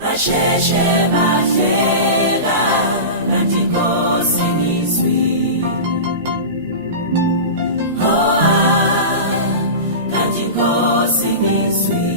basheshe bahleka kanti inkosi ngizwi kanti inkosi ngizwi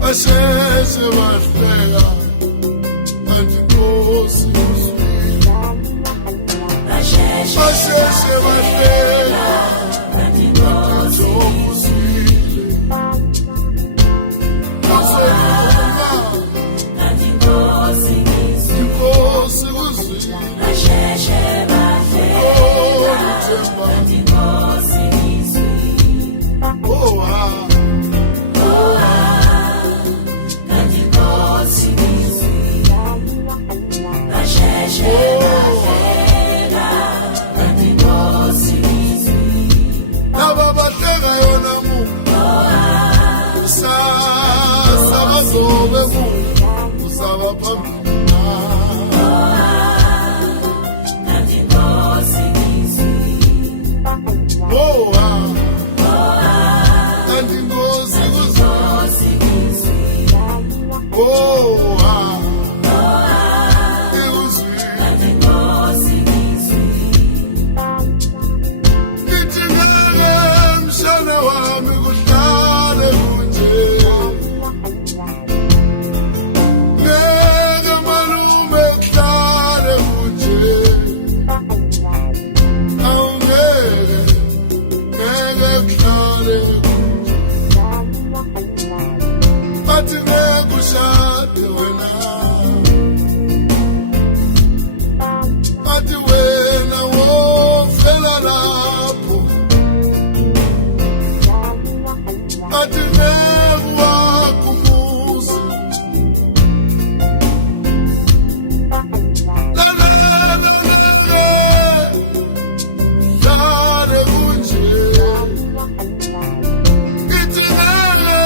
Basheshe bahleka kanti inkosi ngizwi basheshe bahleka kanti inkosi ngizwi kanti inkosi ngizwi inkosi ngizwi basheshe bahleka kanti inkosi ngizwi laba bahleka yona mu kusasa bazobe kusaba phambili kanti inkosi ngizwi kanti inkosi ngizwi kanti inkosi ngizwi ngithi ngeke mshana wami kuhlale kunje ngeke malume kuhlale kunje awungeke kuhlale kunje bathi ngeke ushade wena bathi wena wofela lapho bathi ngeke wakho umuzi hlale kunje ngithi ngeke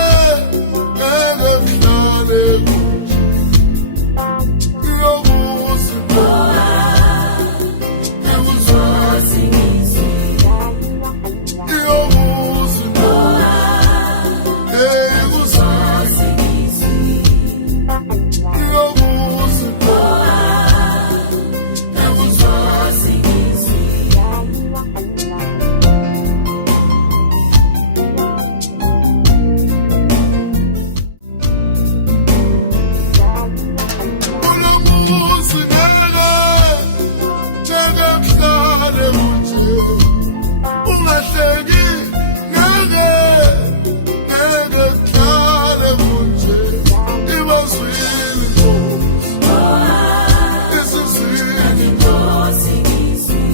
kuhlale kunje iyokuzi inkosi ngizwi iyokuzi inkosi ngizwi iyokuzi inkosi ngizwi ulomuzi ngeke kuhlale kunje ungahleki ngeke kuhlale kunje ibazwini isizwini inkosi ngizwi